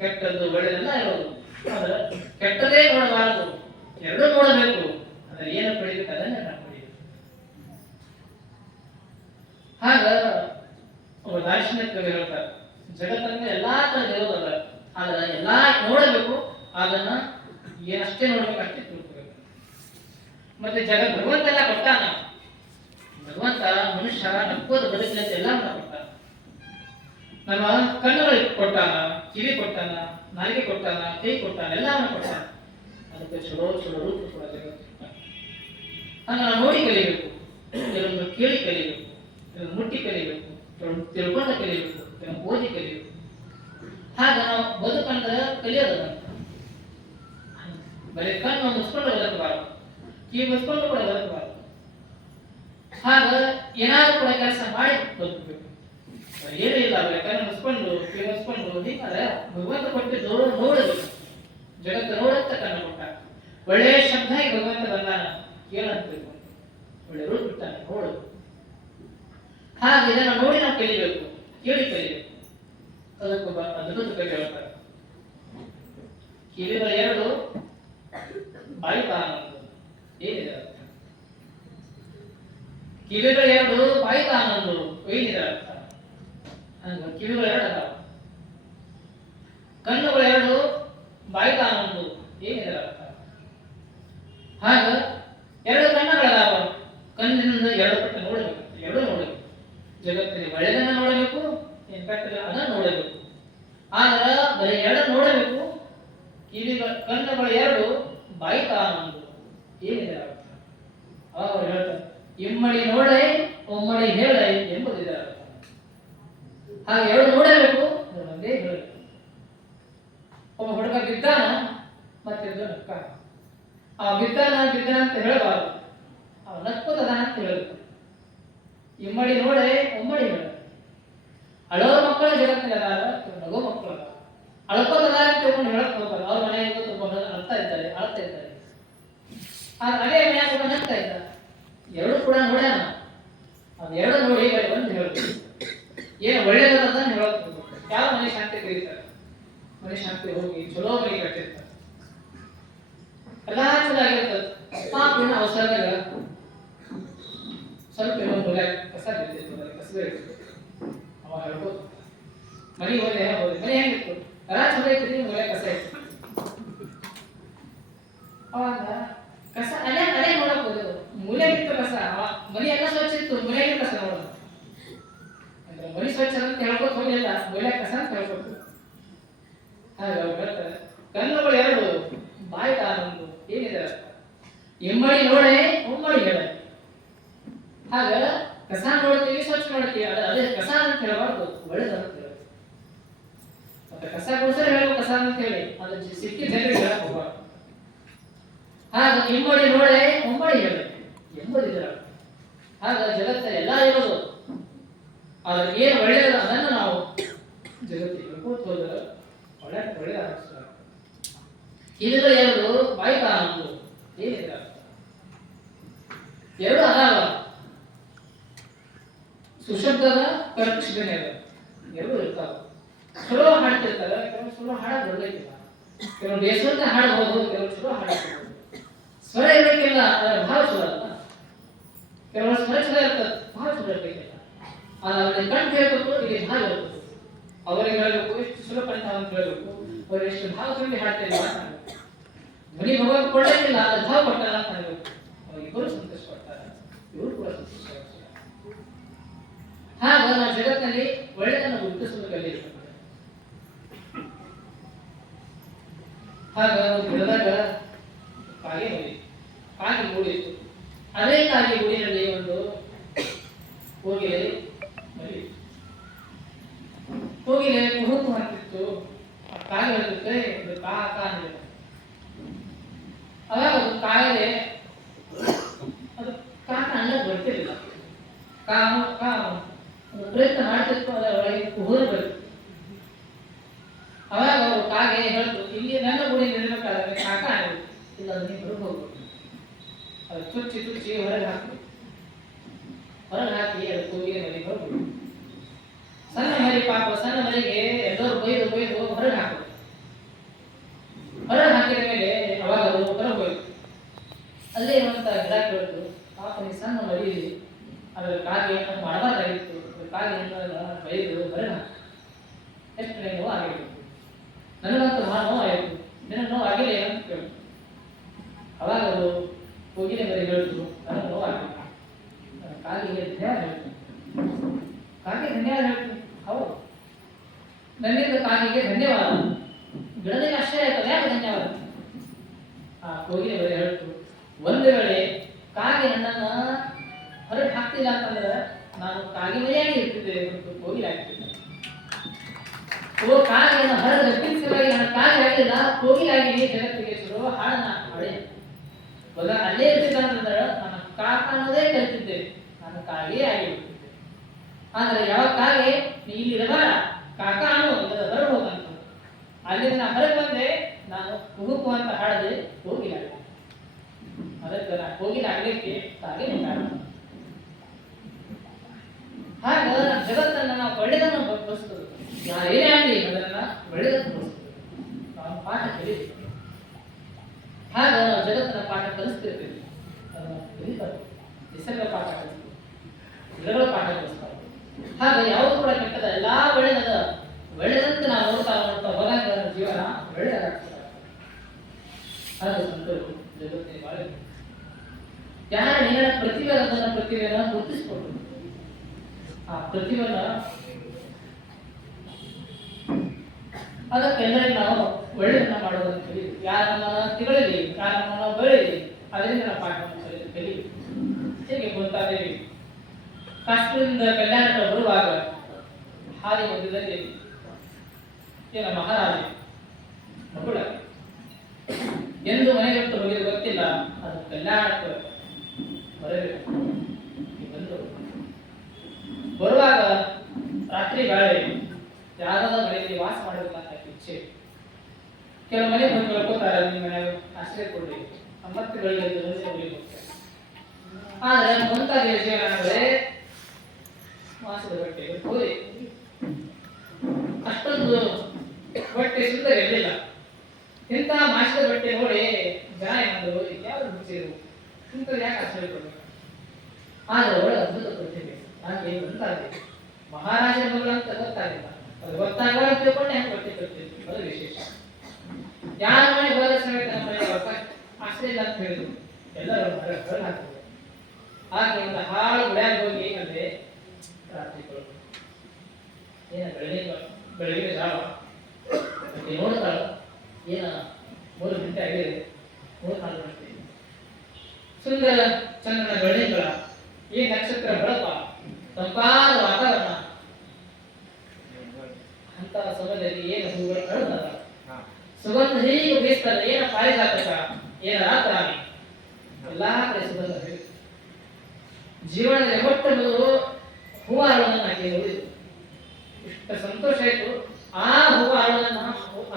ಕೆಟ್ಟದ್ದು ಒಳ್ಳೆಯದೆಲ್ಲ ಇರೋದು. ಆದ್ರೆ ಕೆಟ್ಟದೇ ನೋಡಬಾರದು, ಎರಡೂ ನೋಡಬೇಕು. ಅದ್ರ ಏನು ಪಡಿಬೇಕು ಅದನ್ನೇ ನಾವು ಪಡಿಬೇಕು. ಹಾಗ ಒಬ್ಬ ದಾರ್ಶನಿಕ ಕವಿ ಹೇಳ್ತಾರೆ, ಜಗತ್ತಲ್ಲಿ ಎಲ್ಲಾ ತರ ಇರೋದಲ್ಲ, ಆದ್ರೆ ಎಲ್ಲಾ ನೋಡಬೇಕು, ಅದನ್ನ ಏನಷ್ಟೇ ನೋಡ್ಬೇಕು ಅಷ್ಟೇ ತಿಳ್ಕೋಬೇಕು. ಮತ್ತೆ ಭಗವಂತ ಎಲ್ಲ ಕೊಟ್ಟಾನ. ಭಗವಂತ ಮನುಷ್ಯ ನಕ್ಕೋದು ಬದುಕಿನಂತೆ ಎಲ್ಲ ಕೊಟ್ಟಾನ. ನಮ್ಮ ಕಣ್ಣುಗಳಿಗೆ ಕೊಟ್ಟಾನ, ಕಿವಿ ಕೊಟ್ಟಾನ, ನಾಲಿಗೆ ಕೊಟ್ಟಾನ, ಕೈ ಕೊಟ್ಟಾನ, ಎಲ್ಲವನ್ನ ಕೊಟ್ಟಾನ. ಅದಕ್ಕೆ ಚಲೋ ಚಲೋ ರೂಪ ಕೂಡ ಜಗತ್ತು. ಹಂಗ ನಾವು ನೋಡಿ ಕಲಿಬೇಕು, ಕೆಲವೊಂದು ಕೇಳಿ ಕಲಿಬೇಕು, ಕೆಲವೊಂದು ಮುಟ್ಟಿ ಕಲಿಬೇಕು, ಕೆಲವೊಂದು ತಿಳ್ಕೊಂಡ ಕಲಿಬೇಕು, ಕೆಲವೊಂದು ಓದಿ ಕಲಿಬೇಕು. ಹಾಗ ನಾವು ಬದುಕಂದ್ರೆ ಕಲಿಯೋದಂತ. ಬರೀ ಕಣ್ಣು ಮುಚ್ಕೊಂಡು ಬದುಕಬಾರದು, ಕಿವಿ ಮುಚ್ಕೊಂಡು ಕೂಡ ಬದುಕಬಾರದು. ಹಾಗ ಏನಾದ್ರು ಕೂಡ ಕೆಲಸ ಮಾಡಿ ಬದುಕಬೇಕು. ಏನೂ ಇಲ್ಲ, ಬರೀ ಕಣ್ಣು ಮುಚ್ಕೊಂಡು ಕಿವಿ ಮುಚ್ಕೊಂಡು ಹೀಗಾದ್ರೆ ಭಗವಂತ ಕೊಟ್ಟಿದ್ದು ನೋಡಬೇಕು. ಜಗತ್ತು ನೋಡುತ್ತ ಕಣ್ಣು ಕೊಟ್ಟ. ಒಳ್ಳೆಯ ಶಬ್ದ ಈ ಭಗವಂತ ಬಂದ ಕೇಳಂತಬೇಕು, ಒಳ್ಳೆ ರೂಪ ಬಿಟ್ಟಾನೆ ನೋಡು. ಹಾಗೆ ಇದನ್ನು ನೋಡಿ ನಾವು ಕಲಿಬೇಕು, ಕೇಳಿ ಕಲಿಬೇಕು. ಅದಕ್ಕೊಬ್ಬ ಅದ್ಭುತ ಕವಿ ಹೇಳ್ತಾರೆ, ಕಿವಿಗಳ 2 ಬಾಯಿ ತಾನೊಂದು. ಏನಿದೆ ಅರ್ಥ? ಕಿವಿಗಳ 2 ಬಾಯಿ ತಾನೊಂದು, ಏನಿದೆ ಅರ್ಥ? ಕಿವಿಗಳು 2 ಅದಾವ, ಕಣ್ಣುಗಳು 2 ಬಾಯಿ ತಾನೊಂದು, ಏನಿದೆ ಅರ್ಥ? ಹಾಗ 2 ಕಣ್ಣುಗಳದಾವ, ಕಣ್ಣಿನಿಂದ 2 ಪಟ್ಟು ನೋಡಬೇಕು, 2 ನೋಡಬೇಕು. ಜಗತ್ತಿನ ಒಳ್ಳೆದನ್ನ ನೋಡಬೇಕು, ಅದನ್ನ ನೋಡಬೇಕು. ಆದ್ರೆ ಬರೀ 2 ನೋಡಬೇಕು. ಕಣ್ಣುಗಳು 2 ಬಾಯಿ ತಾನೊಂದು, ಏನಿದೆ ಅರ್ಥ? ಅವರು ಹೇಳ್ತಾರೆ, ಇಮ್ಮಡಿ ನೋಡೆ ಒಮ್ಮಡಿ ಹೇಳೆ ಎಂಬುದಿದೆ ಅರ್ಥ. ಹಾಗೆ 2 ನೋಡಬೇಕು, ಒಂದೇ ಹೇಳಬೇಕು. ಒಬ್ಬ ಹುಡುಗ ಬಿದ್ದಾನ, ಮತ್ತೆ ನಕ್ಕ. ಆ ಬಿದ್ದಾನ ಅಂತ ಹೇಳಬಾರದು, ಅವ ನಕ್ಕೋದದ ಅಂತ ಹೇಳಬೇಕು. ಇಮ್ಮಡಿ ನೋಡೆ ಒಮ್ಮಡಿ ಹೇಳ. ಅಳೋ ಮಕ್ಕಳು ಜಗತ್ತಿನ ನಗೋ ಮಕ್ಕಳು ಅಳ್ಕೋದಲ್ಲ ಅಂತ ತಿಳ್ಕೊಂಡು ಹೇಳಕ್ ಹೋಗ್ತಾರೆ. ಅವ್ರ ಮನೆಗೆ ಅಳ್ತಾ ಇದ್ದಾರೆ. ಅದೇ ಮನೆಯಾಗ ಕೂಡ ನಗ್ತಾ ಇದ್ದಾರೆ. 2 ಕೂಡ ನೋಡ್ಯಾನ. ಅದು 2 ನೋಡಿ ಒಂದು ಹೇಳ್ಬೇಕು, ಏನು ಒಳ್ಳೇದನ್ನ ಹೇಳಕ್ ಹೋಗ್ಬೇಕು. ಯಾವ ಮನೆ ಶಾಂತಿ ಕರೀತಾರೆ, ಮನೆ ಶಾಂತಿ ಹೋಗಿ ಚಲೋ ಮನೆ ಕಟ್ಟಿರ್ತಾರೆ. ಎಲ್ಲಾ ಚಲೋ ಆಗಿರ್ತದೆ. ಪಾಪ ಏನೋ ಅವಸರದಾಗ ಸ್ವಲ್ಪ ಏನೋ ಮೂಲೆ ಕಸ ಬಿದ್ದಿರ್ತದೆ, ಕಸದ ಇರ್ತದೆ. ಅವ ಹೇಳ್ಬೋದು ಮನೆಗೆ ಹೋದೆ ಮನೆ ಹೆಂಗಿತ್ತು, ಎಲ್ಲ ಚಲೋ ಇರ್ತೀವಿ, ಮೂಲೆ ಕಸ ಇತ್ತು. ಅವಾಗ ಕಸ ಅಲ್ಲೇ ಅಲ್ಲೇ ನೋಡಕ್ ಹೋದೆವು, ಮೂಲೆ ಇತ್ತು ಕಸ. ಮನೆ ಎಲ್ಲ ಸ್ವಚ್ಛ ಇತ್ತು, ಮೂಲೆಗೆ ಕಸ ನೋಡೋದು. ಅಂದ್ರೆ ಮನೆ ಸ್ವಚ್ಛ ಅಂತ ಹೇಳ್ಕೊತ ಹೋಗಿಲ್ಲ, ಮೂಲೆ ಕಸ ಅಂತ ಹೇಳ್ಕೊತು. ಹಾಗೆ ಅವ್ರು ಹೇಳ್ತಾರೆ, ಕಣ್ಣುಗಳು ಎರಡು, ಬಾಯಿ ತಾನೊಂದು, ಏನಿದೆ ಎಮ್ಮಡಿ ನೋಡೆ ಒಮ್ಮಡಿ ಹೇಳ. ಹಾಗ ಕಸ ನೋಡ್ತೀವಿ, ಸ್ವಚ್ಛ ಮಾಡ್ತೀವಿ, ಅದೇ ಕಸ ಅಂತ ಹೇಳಬಾರ್ದು, ಒಳ್ಳೇದಂತ ಹೇಳೋದು. ಮತ್ತೆ ಕಸ ಗುಡಿಸಲು ಹೇಳಬೇಕು ಕಸ ಅಂತ ಹೇಳಿ, ಅದು ಸಿಕ್ಕಿದ ಜನರಿಗೆ ಹೇಳಕ್ ಹೋಗ್ಬಾರ್ದು. ಹಾಗ ಎಮ್ಮಡಿ ನೋಡೆ ಒಮ್ಮಡಿ ಹೇಳ, ಎಂಬುದಿದ್ರ. ಹಾಗ ಜಗತ್ತಲ್ಲಿ ಎಲ್ಲ ಇರೋದು, ಆದ್ರೆ ಏನು ಒಳ್ಳೆಯದು ಅದನ್ನು ನಾವು ಜಗತ್ತಿಗೆ ಹೇಳ್ಕೋತ ಹೋದ್ರೆ ಒಳ್ಳೆಯದಾಗ. ಇವುಗಳು ಎರಡು ಬಾಯಿ ಕಾಣುವುದು, ಏನಿದೆ ಎರಡು ಅದಾವ, ಸುಶಬ್ದದ ಕರ್ಕಶನೇ ಅದ, ಎರಡು ಇರ್ತಾವ. ಚಲೋ ಹಾಡ್ತಿರ್ತಾರೆ, ಕೆಲವು ಚಲೋ ಹಾಡ ಬರ್ಲಿಕ್ಕಿಲ್ಲ, ಕೆಲವು ಬೇಸರದ ಹಾಡಬಹುದು, ಕೆಲವು ಚಲೋ ಹಾಡಬಹುದು. ಸ್ವರ ಇರಬೇಕಿಲ್ಲ, ಭಾವ ಚಲೋ ಅಲ್ಲ. ಕೆಲವು ಸ್ವರ ಚಲೋ ಇರ್ತದೆ, ಭಾವ ಚಲೋ ಇರಬೇಕಿಲ್ಲ. ಅವ್ರಿಗೆ ಕಂಡು ಹೇಳ್ಬೇಕು, ಇಲ್ಲಿ ಭಾವ ಇರ್ತದೆ. ಅವರಿಗೆ ಹೇಳಬೇಕು ಎಷ್ಟು ಚಲೋ ಕಂಠ ಅಂತ ಹೇಳಬೇಕು, ಅವ್ರು ಎಷ್ಟು ಭಾವ ತುಂಬಿ ಹಾಡ್ತಿಲ್ಲ ಅಂತ ಹೇಳಬೇಕು. ಧ್ವನಿ ಭಗವಂತ ಕೊಡಲಿಲ್ಲ, ಅದು ಭಾವ ಕೊಟ್ಟಾರ ಅಂತ ಹೇಳಬೇಕು. ಇಬ್ಬರು ಸಂತೋಷ ಪಡ್ತಾರೆ, ಇವರು ಕೂಡ ಸಂತೋಷ ಪಡ್ತಾರೆ. ಹಾಗ ನಾವು ಜಗತ್ತಿನಲ್ಲಿ ಒಳ್ಳೆಯದನ್ನು ಗುರುತಿಸಲು ಕಲಿಯಬೇಕು. ಹಾಗ ಒಂದು ಗಿಡದಾಗ ಕಾಗೆ ಹೋಗಿ, ಕಾಗೆ ಗೂಡಿತ್ತು. ಅದೇ ಕಾಗೆ ಗೂಡಿನಲ್ಲಿ ಒಂದು ಕೋಗಿಲೆ ಮರಿ, ಕೋಗಿಲೆ ಕುಹುಕು ಹಾಕ್ತಿತ್ತು. ಆ ಕಾಗೆ ಹೇಳ್ತಿತ್ತೆ, ಇದು ಕಾ ಕಾ ಅಂದಿದೆ. ಅವಾಗ ಅದು ಕಾಗೆ ಅದು ಕಾಕ ಅನ್ನ ಬರ್ತಿರ್ಲಿಲ್ಲ, ಪ್ರಯತ್ನ ಮಾಡ್ತಿತ್ತು, ಅದರ ಒಳಗೆ ಕುಹುರು ಬರ್ತಿತ್ತು. ಅವಾಗ ಅವರು ಕಾಗೆ ಹೇಳ್ತು, ಇಲ್ಲಿ ನನ್ನ ಗುಡಿ ನಿಲ್ಬೇಕಾದ್ರೆ ಕಾಕ ಆಗಿದೆ, ಇಲ್ಲ ನೀವು ಹೊರಗೆ ಹೋಗ್ಬೇಕು. ಅದು ಚುಚ್ಚಿ ಚುಚ್ಚಿ ಹೊರಗೆ ಹಾಕಬೇಕು. ಹೊರಗೆ ಹಾಕಿ ಅದು ಕೋಗಿಲೆ ಮರಿ ಹೋಗ್ಬೇಕು. ಸಣ್ಣ ಮರಿ ಪಾಪ, ಸಣ್ಣ ಮರಿಗೆ ಎಲ್ಲರೂ ಬೈದು ಬೈದು ಹೊರಗೆ ಹಾಕಬೇಕು. ಹೊರಗೆ ಹಾಕಿದ ಮೇಲೆ ಅವಾಗ ಅದು ಹೊರಗೆ ಹೋಯ್ತು. ಅಲ್ಲೇ ಇರುವಂತ ಗಿಡ ಕೇಳ್ತು, ಪಾಪ ನೀ ಸಣ್ಣ ಮರಿ, ಅದರ ಕಾಗೆ ಮಾಡಬಾರ್ದಾಗಿತ್ತು, ಕಾಗೆ ಬೈದು ಹೊರಗೆ ಹಾಕಿ ಎಷ್ಟು ನೋವು ಆಗಿತ್ತು. ನನಗಂತೂ ಬಹಳ ನೋವು ಆಯಿತು, ನಿನ್ನ ನೋವು ಆಗಿಲ್ಲ ಏನಂತ ಕೇಳ್ತು. ಅವಾಗ ಅದು ಕೋಗಿಲೆ ಮರಿ ಹೇಳ್ತು, ನನಗೆ ನೋವು ಆಗಿತ್ತು, ಕಾಗೆಗೆ ಧನ್ಯವಾದ ಹೇಳ್ತು. ಕಾಗೆ ಧನ್ಯವಾದ ಹೇಳ್ತು, ಹೌದು ನನ್ನಿಂದ ಕಾಗೆಗೆ ಧನ್ಯವಾದ. ಗಿಡದಲ್ಲಿ ಅಷ್ಟೇ ಆಯ್ತದೆ, ಯಾಕೆ ಧನ್ಯವಾದ? ಆ ಕೋಗಿಲೆ ಮರಿ ಹೇಳ್ತು, ಒಂದು ವೇಳೆ ಕಾಗೆ ನನ್ನನ್ನು ಹೊರಗೆ ಹಾಕ್ತಿಲ್ಲ ಅಂತಂದ್ರೆ ನಾನು ಕಾಗೆ ಮರಿಯಾಗಿ ಇರ್ತಿದ್ದೆ ಮತ್ತು ಕೋಗಿಲೆ ಆಗ್ತಿದ್ದೆ. ಕಾಗೆಯನ್ನು ಹೊರಗೆ ರಕ್ಷಿಸವಾಗಿ ನನ್ನ ಕಾಗೆ ಆಗಲಿಲ್ಲ, ಕೋಗಿಲೆ ಆಗಿ ಜಗತ್ತಿಗೆ ಶುರು ಹಾಡನ್ನ ಹಾಡೆ. ಅಲ್ಲೇ ಇರ್ತಿದ್ದ ಅಂತಂದ್ರೆ ನನ್ನ ಕಾಕ ಅನ್ನೋದೇ ಕಲಿತಿದ್ದೆ, ನಾನು ಕಾಗೆ ಆಗಿಬಿಡ್ತಿದ್ದೆ. ಆದ್ರೆ ಯಾವ ಕಾಗೆ ನೀ ಇಲ್ಲಿ ಇರಬಾರ, ಕಾಕ ಅನ್ನೋ ಇಲ್ಲ ಹೊರಗೆ ಹೋಗಂತ. ಅಲ್ಲಿಂದ ನಾ ಹೊರಗೆ ಬಂದೆ, ನಾನು ಕುಹುಕು ಅಂತ ಹಾಡದೆ ಕೋಗಿಲೆ ಆಗಿದೆ. ಅದಕ್ಕೆ ನಾ ಕೋಗಿಲೆ ಆಗಲಿಕ್ಕೆ ಕಾಗೆ ಕಾರಣ. ಹಾಗ ಜಗತ್ತನ್ನ ನಾವು ಒಳ್ಳೆದನ್ನು ಬಳಸ್ತದೆ, ಯಾರೇನೇ ಆಗಲಿ ಅದನ್ನ ಒಳ್ಳೆದನ್ನು ಬಳಸ್ತದೆ. ನಾವು ಪಾಠ ಕಲಿತೀವಿ, ಹಾಗ ನಾವು ಜಗತ್ತಿನ ಪಾಠ ಕಲಿಸ್ತಿರ್ತೀವಿ. ಅದನ್ನು ಕಲಿತಾರೆ, ನಿಸರ್ಗ ಪಾಠ ಕಲಿಸ್ತೀವಿ, ಗಿಡಗಳ ಪಾಠ ಕಲಿಸ್ತಾರೆ. ಹಾಗೆ ಯಾವುದು ಕೂಡ ಕೆಟ್ಟದ, ಎಲ್ಲಾ ಒಳ್ಳೆಯದ, ಒಳ್ಳೆದಂತೆ ನಾವು ನೋಡ್ತಾ ನೋಡ್ತಾ ಹೋದಾಗ ಜೀವನ ಒಳ್ಳೆಯದಾಗ್ತದೆ. ಹಾಗೆ ಸಂತರು ಜಗತ್ತಿನ ಬಾಳೆ ಯಾರ ನಿನ್ನ ಪ್ರತಿಭೆ ಅದನ್ನ ಪ್ರತಿಭೆಯನ್ನು ಗುರುತಿಸಿಕೊಟ್ಟು ಆ ಪ್ರತಿಭೆನ ಅದಕ್ಕೆಲ್ಲರಿಗೂ ನಾವು ಒಳ್ಳೆಯದನ್ನ ಮಾಡೋದನ್ನು ಕಲಿಯಿರಿ. ಯಾರ ನಮ್ಮನ್ನ ತಿಗಳಲಿ, ಯಾರ ನಮ್ಮನ್ನ ಬೆಳೆಯಲಿ, ಅದರಿಂದ ನಾವು ಪಾಠವನ್ನು ಕಲಿಯಿರಿ. ಹೇಗೆ ಗೊತ್ತಾದೇವಿ ಕಾಶ್ಮೀರದಿಂದ ಕಲ್ಯಾಣಕ್ಕೆ ಬರುವಾಗ ಹಾದಿ ಮಧ್ಯದಲ್ಲಿ ಏನ ಮಹಾರಾಜ ಮಗುಳ ಎಂದು ಮನೆಗೆ ಬಿಟ್ಟು ಹೋಗಿದ್ದು ಗೊತ್ತಿಲ್ಲ, ಅದು ಕಲ್ಯಾಣಕ್ಕೆ ಬರಬೇಕು. ಬಂದು ಬರುವಾಗ ರಾತ್ರಿ ಗಾಳಿ ಯಾವ್ದಾದ ಮನೆಯಲ್ಲಿ ವಾಸ ಮಾಡಬೇಕಂತ ಇಚ್ಛೆ. ಕೆಲವು ಮನೆ ಬಂದು ಹೇಳ್ಕೊತಾರೆ, ನಿಮ್ಮ ಮನೆಯಾಗ ಆಶ್ರಯ ಕೊಡ್ಲಿ, ಅಮ್ಮತ್ತಿಗಳಿಗೆ ಹೋಗ್ತಾರೆ. ಆದ್ರೆ ಮುಂತಾದ ಜೀವನಗಳೇ ವಾಸದ ಬಟ್ಟೆ ಹೋಗಿ ಅಷ್ಟೊಂದು ಬಟ್ಟೆ ಸುಂದರ ಇರಲಿಲ್ಲ. ಇಂಥ ಮಾಸಿದ ಬಟ್ಟೆ ನೋಡಿ ಜನ ಏನಂದ್ರು, ಯಾರು ಮುಚ್ಚಿರು ಇಂಥದ್ದು ಯಾಕೆ ಆಶ್ಚರ್ಯ ಕೊಡಬೇಕು. ಆದ್ರೆ ಒಳ್ಳೆ ಅದ್ಭುತ ಪ್ರತಿಭೆ ಹಾಗೆ ಗೊತ್ತಾಗಲಿ. ಮಹಾರಾಜನ ಮಗಳು ಅಂತ ಗೊತ್ತಾಗಿಲ್ಲ, ಅದು ಗೊತ್ತಾಗಲ್ಲ ಅಂತ ತಿಳ್ಕೊಂಡೆ ಹೆಂಗೆ ಬಟ್ಟೆ ಕೊಡ್ತಿದ್ವಿ, ಅದು ವಿಶೇಷ. ಯಾರ ಮನೆ ಹೋದ ಸಮೇತ ನಮ್ಮ ಮನೆ ಆಶ್ಚರ್ಯ ಇಲ್ಲ ಅಂತ ಹೇಳಿದ್ರು, ಎಲ್ಲರೂ ಹೊರ ಹಾಕಿದ್ರು. ಹಾಗೆ ಒಂದು ಹಾಳು ಗುಡ್ಯಾಗ ಹೋಗಿ ಅಂದ್ರೆ ರಾತ್ರಿ ಏನ ಬೆಳಗಿನ ಜಾವ ನೋಡ್ತಾಳ, ಏನ 3 ಗಂಟೆ ಆಗಿದೆ, 3-4 ಗಂಟೆ ಸುಂದರ ಚಂದ್ರನ ಬೆಳದಿಂಗಳ, ಈ ನಕ್ಷತ್ರ ಬೆಳಪ, ತಂಪಾದ ವಾತಾವರಣ. ಅಂತ ಸಮಯದಲ್ಲಿ ಏನು ಹೂಗಳು ಅಳುತ್ತಲ್ಲ, ಸುಗಂಧ ಹೀಗೆ ಬೀಸ್ತಲ್ಲ, ಏನ ಪಾರಿಜಾತಕ, ಏನ ರಾತ್ರಾಣಿ, ಎಲ್ಲಾ ಕಡೆ ಸುಗಂಧ ಹೇಳಿ ಜೀವನದಲ್ಲಿ ಮೊಟ್ಟ ಮೊದಲು ಹೂವು ಅರಳೋದನ್ನ ಆಕೆ ನೋಡಿದ್ರು. ಇಷ್ಟ ಸಂತೋಷ ಆಯ್ತು. ಆ ಹೂವು ಅರಳೋದನ್ನ,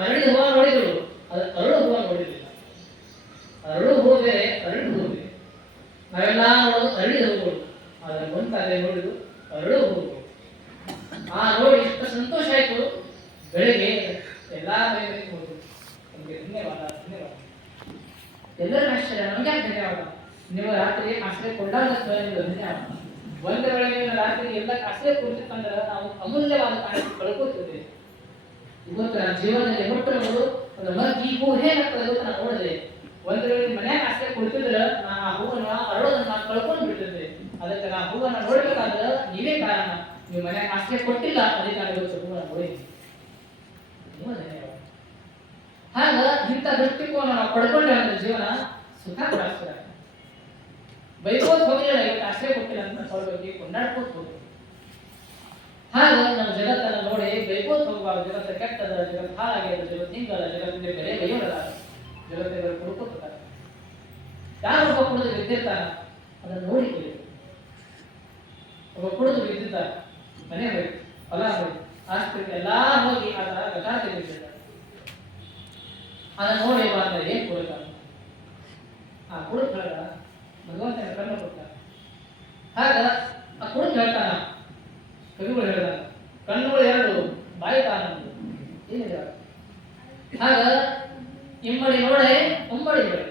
ಅರಳಿದ ಹೂವು ನೋಡಿದ್ರು, ಅದು ಅರಳು ಹೂವು ನೋಡಿರಲಿಲ್ಲ. ಅರಳು ಹೂವು ಬೇರೆ, ಅರಳಿದ ಹೂವು ಬೇರೆ. ನಾವೆಲ್ಲ ನೋಡೋದು ಅರಳಿದ ಹೂವುಗಳು, ಅದರ ಮುಂತಾದ್ರೆ ನೋಡಿದ್ರು ಅರಳು ಹೂವುಗಳು. ಆ ನೋಡಿ ಇಷ್ಟ ಸಂತೋಷ ಆಯ್ತು. ಬೆಳಿಗ್ಗೆ ಎಲ್ಲಾ ಮನೆಗಳಿಗೆ ಹೋದ್ರು, ನಮಗೆ ಧನ್ಯವಾದ ಧನ್ಯವಾದ. ಎಲ್ಲರೂ ಆಶ್ಚರ್ಯ, ನಮಗೆ ಧನ್ಯವಾದ, ನೀವು ರಾತ್ರಿ ಆಶ್ರಯ ಕೊಂಡಾಗ ಧನ್ಯವಾದ. ಒಂದು ವೇಳೆ ರಾತ್ರಿ ಎಲ್ಲ ಆಶ್ರಯ ಕೊಡ್ತಿತ್ತಂದ್ರೆ ನಾವು ಅಮೂಲ್ಯವಾದ ಕಾಣಿಕೆ ಕಳ್ಕೊತಿದ್ದೇವೆ. ಇವತ್ತು ನನ್ನ ಜೀವನದಲ್ಲಿ ಮೊಟ್ಟಮೊದಲು ಒಂದು ಈ ಹೂ ಹೇಗಾಗ್ತದೆ ಅಂತ ನಾನು ನೋಡಿದೆ. ಒಂದು ವೇಳೆ ಮನ್ಯಾಗ ಆಶ್ರಯ ಕೊಡ್ತಿದ್ರೆ ನಾ ಆ ಹೂವನ್ನ ಅರಳೋದನ್ನ ಕಳ್ಕೊಂಡು ಬಿಟ್ಟಿದ್ದೆ. ಅದಕ್ಕೆ ನಾ ಹೂವನ್ನ ನೋಡ್ಬೇಕಾದ್ರೆ ನೀವೇ ಕಾರಣ. ನೀವು ಮನ್ಯಾಗ ಆಶ್ರಯ ಕೊಟ್ಟಿಲ್ಲ, ಅದಕ್ಕೆ ನಾನು ಇವತ್ತು ಹೂವನ್ನ ನೋಡಿದ್ದೀನಿ. ಹಾಗ ಇಂಥ ದೃಷ್ಟಿಕೋನ ನಾವು ಪಡ್ಕೊಂಡ್ರೆ ಅಂದ್ರೆ ಜೀವನ ಸುಖ ಪ್ರಾಪ್ತ. ಬೈಕೋತ್ ಹೋಗಿಲ್ಲ, ಇವತ್ತು ಆಶ್ರಯ ಕೊಟ್ಟಿಲ್ಲ ಅಂತ ಸೌಲಭ್ಯ ಕೊಂಡಾಡ್ಕೋತ್ ಹೋಗಿ. ಹಾಗ ನಾವು ಜಗತ್ತನ್ನು ನೋಡಿ ಬೈಕೋತ್ ಹೋಗಬಾರ್ದು. ಜಗತ್ತ ಕೆಟ್ಟದ, ಜಗತ್ತು ಹಾಳಾಗ್ಯದ, ಜಗತ್ತು ಹಿಂಗಲ್ಲ, ಜಗತ್ತಿನ ಬೆಲೆ ಬೈಯೋಲ್ಲ, ಜಗತ್ತಿನ ಕುಡ್ಕೋತಾರೆ. ಯಾರೊಬ್ಬ ಕುಡಿದು ಬಿದ್ದಿರ್ತಾನ ಅದನ್ನು ನೋಡಿ ಕೇಳಿ. ಒಬ್ಬ ಕುಡಿದು ಬಿದ್ದಿದ್ದ, ಮನೆ ಹೋಗಿ ಹೊಲ ಹೋಗಿ ಆಸ್ತಿ ಎಲ್ಲಾ ಹೋಗಿ ಅದರ ಗಟಾರ ಬಿದ್ದಿರ್ತಾರೆ. ಅದನ್ನು ನೋಡಿ ಅಂದ್ರೆ ಏನ್ ಕುಡಿತಾನ, ಆ ಕುಡಿದು ಹೇಳ ಭಗವಂತನ ಕಣ್ಣು ಕೊಡ್ತಾನೆ. ಆಗ ಆ ಕುಡಿದು ಹೇಳ್ತಾನ, ಕವಿಗಳು ಹೇಳಿದ ಕಣ್ಣುಗಳು 2 ಬಾಯಿ ತಾನೊಂದು ಏನಿದೆ. ಆಗ ಇಮ್ಮಡಿ ನೋಡೆ ಉಮ್ಮಡಿ ನೋಡಿ,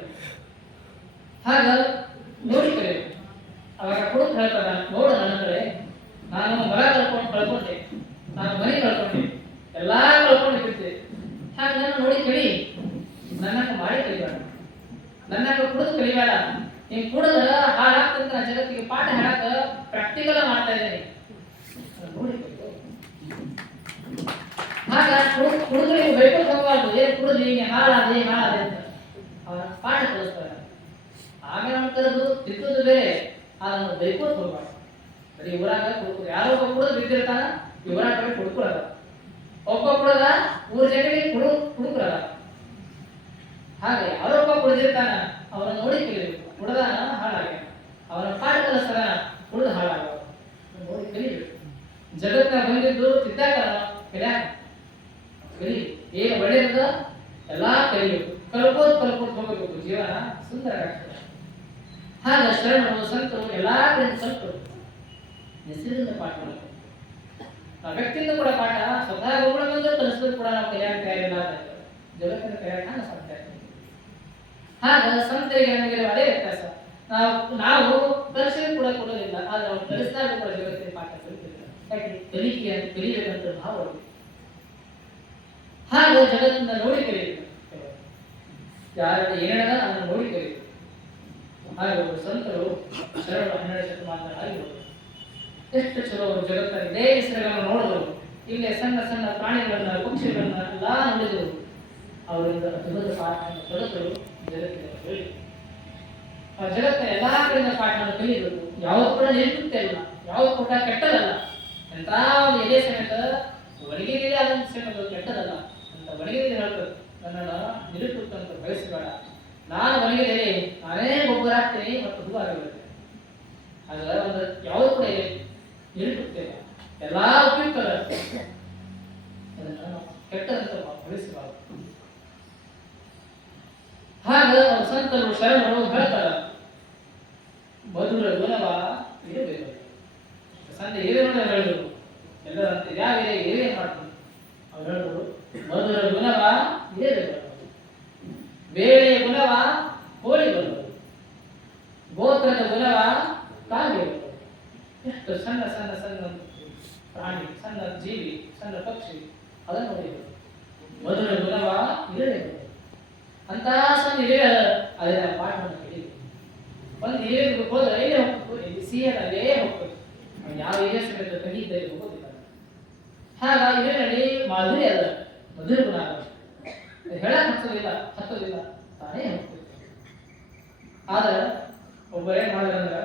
ಆಗ ನೋಡಿ ಕರೆಯುದು. ಅವಾಗ ಕುಡಿದು ಹೇಳ್ತಾನ, ನೋಡು ನನ್ನ ಕಡೆ, ನಾನು ಹೊಲ ಕಳ್ಕೊಂಡೆ, ನಾನು ಮನೆ ಕಳ್ಕೊಂಡೆ, ಎಲ್ಲಾ ಕಳ್ಕೊಂಡು ಬಿದ್ದೆ. ಹಾಗೆ ನನ್ನ ನೋಡಿ ಕಳಿ, ನನ್ನ ಮಾಡಿ ಕಲಿಬೇಡ, ನನ್ನ ಕುಡಿದು ಕಲಿಬೇಡ. ನೀನು ಕುಡಿದ ಹಾಳಾಗ್ತಂತ ನಾನು ಜಗತ್ತಿಗೆ ಪಾಠ ಹೇಳಕ ಪ್ರಾಕ್ಟಿಕಲ್ ಮಾಡ್ತಾ ಇದ್ದೇನೆ. ನೋಡಿ ಹಾಗ ಕುಡಿದ್ರೆ ನೀವು ಬೈಕೋತ್ ಹೋಗಬಾರ್ದು. ಏನ್ ಕುಡಿದ್ರಿ, ಹಾಳಾದೆ ಅಂತ ಅವರ ಪಾಠ ಕಲಿಸ್ತಾರೆ. ಆಮೇಲೆ ನಾವು ಕರೆದು ತಿದ್ದೋದು ಬೇರೆ, ಅದನ್ನು ಬೈಕೋತ್ ಹೋಗ್ಬಾರ್ದು. ಬರೀ ಊರಾಗ ಕುಡ್ಕೊ, ಯಾರೋ ಒಬ್ಬ ಕುಡಿದು ಬಿದ್ದಿರ್ತಾನ, ಈ ಊರಾಗ ಕಡೆ ಕುಡ್ಕೊಳಲ್ಲ. ಒಬ್ಬ ಕುಡದ ಊರ ಜನರಿಗೆ ಕುಡುಕರಲ್ಲ. ಹಾಗೆ ಯಾರೊಬ್ಬ ಕುಡಿದಿರ್ತಾನ, ಅವನ ನೋಡಿ ಕಲಿಬೇಕು. ಕುಡದಾನ ಹಾಳಾಗ, ಅವನ ಪಾಠ ಕಲಿಸ್ತಾನ, ಕುಡಿದು ಹಾಳಾಗ ನೋಡಿ ಕಲಿಬೇಕು. ಜಗತ್ತಿನ ಬಂದಿದ್ದು ತಿದ್ದಾಕಲ್ಲ, ಕಲಿಯಾಕ ಕಲಿ. ಏನು ಒಳ್ಳೆಯದ ಎಲ್ಲಾ ಕಲಿಬೇಕು, ಕಲ್ಕೋತ್ ಹೋಗಬೇಕು. ಜೀವನ ಸುಂದರ ಆಗ್ತದೆ. ಹಾಗ ಶರಣರು ಸಂತರು ಎಲ್ಲಾ ಕಡೆ ಸಂತರು ಹೆಸರಿಂದ ಪಾಠ ಮಾಡಬೇಕು. ನಾವು ವ್ಯಕ್ತಿಯಿಂದ ಕೂಡ ಪಾಠ ಸ್ವತಃ ಒಬ್ಬಳ ಬಂದು ಕಲಿಸಿದ್ರು ಕೂಡ ನಾವು ಕಲಿಯಾಕ ತಯಾರಿಲ್ಲ, ಜಗತ್ತಿನ ಕಲಿಯಾಕ ಸಾಧ್ಯ. ಹಾಗ ಸಂತರಿಗೆ ನಮಗೆ ಅದೇ ವ್ಯತ್ಯಾಸ. ನಾವು ಕಲಿಸಿದ್ರು ಕೂಡ ಕೊಡೋದಿಲ್ಲ, ಆದ್ರೆ ನಾವು ಕಲಿಸಿದಾಗ ಕೂಡ ಜಗತ್ತಿನ ಪಾಠ ಕಲಿತಿಲ್ಲ. ಯಾಕೆ ಕಲಿಕೆ ಅಂತ ಕಲಿಯಬೇಕಂತ ಭಾವ. ಹಾಗ ಜಗತ್ತಿನ ನೋಡಿ ಕಲಿಯಬೇಕು, ಯಾರಲ್ಲಿ ಏನೇನದ ಅದನ್ನು ನೋಡಿ ಕಲಿಯಬೇಕು. ಹಾಗೆ ಸಂತರು ಶರಣರು 12ನೇ ಶತಮಾನದ ಆಗಿರುವುದು. ಎಷ್ಟು ಚಲೋ ಅವರು ಜಗತ್ತಲ್ಲಿ ಇದೇ ಹೆಸರುಗಳನ್ನು ನೋಡಿದ್ರು. ಇಲ್ಲೇ ಸಣ್ಣ ಸಣ್ಣ ಪ್ರಾಣಿಗಳನ್ನ, ಪಕ್ಷಿಗಳನ್ನ ಎಲ್ಲ ನೋಡಿದ್ರು. ಅವರಿಂದ ಅದ್ಭುತ ಪಾಠವನ್ನು ಕಲಿತರು, ಜಗತ್ತಿನ ಹೇಳಿ ಆ ಜಗತ್ತಿನ ಎಲ್ಲಾ ಕಡೆಯಿಂದ ಪಾಠವನ್ನು ಕಲಿಯಬೇಕು. ಯಾವ್ದು ಕೂಡ ನಿಲ್ಕುತ್ತೆ ಇಲ್ಲ, ಯಾವ್ದು ಕೂಡ ಕೆಟ್ಟದಲ್ಲ. ಎಂತ ಒಂದು ಎದೆ ಸಮೇತ ಒಣಗಿರಿದೆ ಆದಂತ ಸಮೇತ ಕೆಟ್ಟದಲ್ಲ ಅಂತ ಒಣಗಿರಿದೆ ಹೇಳ್ತದೆ. ನನ್ನನ್ನು ನಿರುತ್ತಂತ ಬಯಸಬೇಡ, ನಾನು ಒಣಗಿದರೆ ನಾನೇ ಗೊಬ್ಬರ ಹಾಕ್ತೇನೆ ಮತ್ತು ಹೂವು ಆಗಿರುತ್ತೆ. ಹಾಗಾದ್ರೆ ಒಂದು ಯಾವುದು ಕೂಡ ನಿರುತ್ತೇವೆ, ಎಲ್ಲಾ ಉಪಯುಕ್ತ ಅದನ್ನು ಕೆಟ್ಟದಂತ ಬಯಸಬಾರದು. ಹಾಗ ಸಂತರು ಶರಣರು ಹೇಳ್ತಾರ, ಮಧುರ ಗುಣವ ಇರಬೇಕು. ಸಂತೆ ಏನೇ ಹೇಳಿದ್ರು ಎಲ್ಲರಂತೆ ಯಾವ ಏನೇ ಮಾಡ್ತಾರೆ ಅವ್ರು ಹೇಳಿದ್ರು, ಮಧುರ ಗುಣ ವೇಳೆಯ ಗುಣವ ಕೋಳಿ ಬರುವುದು, ಗೋತ್ರದ ಗುಣವ ಕಾಗೆ ಬರುವುದು. ಎಷ್ಟು ಸಣ್ಣ ಸಣ್ಣ ಸಣ್ಣ ಪ್ರಾಣಿ, ಸಣ್ಣ ಜೀವಿ, ಸಣ್ಣ ಪಕ್ಷಿ, ಅದನ್ನು ನೋಡಿದರು. ಮಧುರ ಗುಣವ ಇರಲೇ ಬರುವುದು. ಅಂತ ಸಣ್ಣ ಇರೇ ಅದರ ಪಾಠವನ್ನು ಕಲಿಯುವುದು. ಒಂದು ಇರೇ ಹೋದ್ರೆ ಇಲ್ಲೇ ಹೋಗ್ಬೇಕು, ಸಿಹಿಯಲ್ಲೇ ಹೋಗ್ಬೇಕು. ಯಾವ ಇರೇ ಸಮೇತ ತೆಗಿದ್ದರೆ ಹೋಗೋದಿಲ್ಲ. ಹಾಗಾಗಿ ಇರೇನಲ್ಲಿ ಮಾಧುರಿ ಅಲ್ಲ, ಮಧುರ ಗುಣ ಅಲ್ಲ. ಹೇಳಕ್ ಹತ್ತೋದಿಲ್ಲ, ತಾನೇ ಹೋಗ್ತದೆ. ಆದ್ರೆ ಒಬ್ಬರೇ ಮಾಡಿದ್ರೆ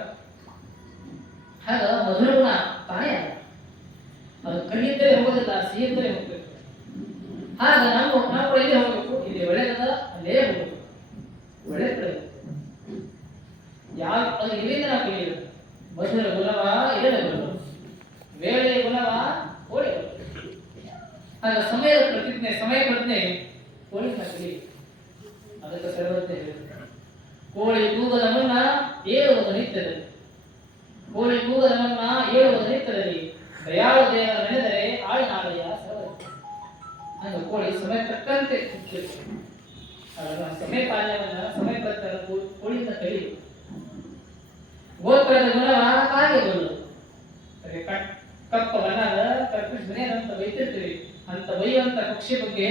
ಆಗ ಮಧುರ ಗುಣ ತಾನೇ ಅಲ್ಲ, ಅದು ಕಣ್ಣಿದ್ದರೆ ಹೋಗೋದಿಲ್ಲ, ಸಿಹಿದ್ದರೆ ಹೋಗ್ಬೇಕು. ಆಗ ನಾವು ಎಲ್ಲಿ ಹೋಗ್ಬೇಕು? ಇಲ್ಲಿ ಒಳ್ಳೆಯದ ಅಲ್ಲೇ ಹೋಗ್ಬೇಕು, ಒಳ್ಳೆ ಕಡೆ ಯಾವ ಅದು ಇಲ್ಲಿಂದ ನಾವು ಕಲಿಯೋದು. ಮಧುರ ಗುಣವ ಇರಲೇ ಬರುವುದು, ವೇಳೆಯ ಗುಣವ ಕೋಳಿ ಬರುವುದು. ಆಗ ಸಮಯದ ಪ್ರತಿಜ್ಞೆ, ಸಮಯ ಪ್ರಜ್ಞೆ ಕೋಳಿನ ಕಲಿಯುವುದು. ಅದಕ್ಕೆ ಸರ್ವಜ್ಞ ಹೇಳಿದರು, ಕೋಳಿ ಕೂಗದ ಮುನ್ನ ಏಳುವುದು ನಿತ್ಯದಲ್ಲಿ, ಕೋಳಿ ಕೂಗದ ಮುನ್ನ ಏಳುವುದು ನಿತ್ಯದಲ್ಲಿ, ದಯಾಳು ದೇವರ ನೆನೆದರೆ ಆಳಿನಾಳೆಯ ಸರ್ವಜ್ಞ. ಹಂಗ ಕೋಳಿ ಸಮಯ ತಕ್ಕಂತೆ ಸಮಯ ಪಾಲನೆಯನ್ನ, ಸಮಯ ಪ್ರಜ್ಞೆ ಕೋಳಿಯಿಂದ ಕಲಿಯುವುದು. ಗೋತ್ರದ ಗುಣವ ಕಾಗೆ ಬರುವುದು. ಕಪ್ಪ ಬಣ್ಣದ ಕರ್ಪಿಸ್ ಮನೆಯಂತ ಬೈತಿರ್ತೀವಿ, ಅಂತ ಬೈಯುವಂತ ಪಕ್ಷಿ ಬಗ್ಗೆ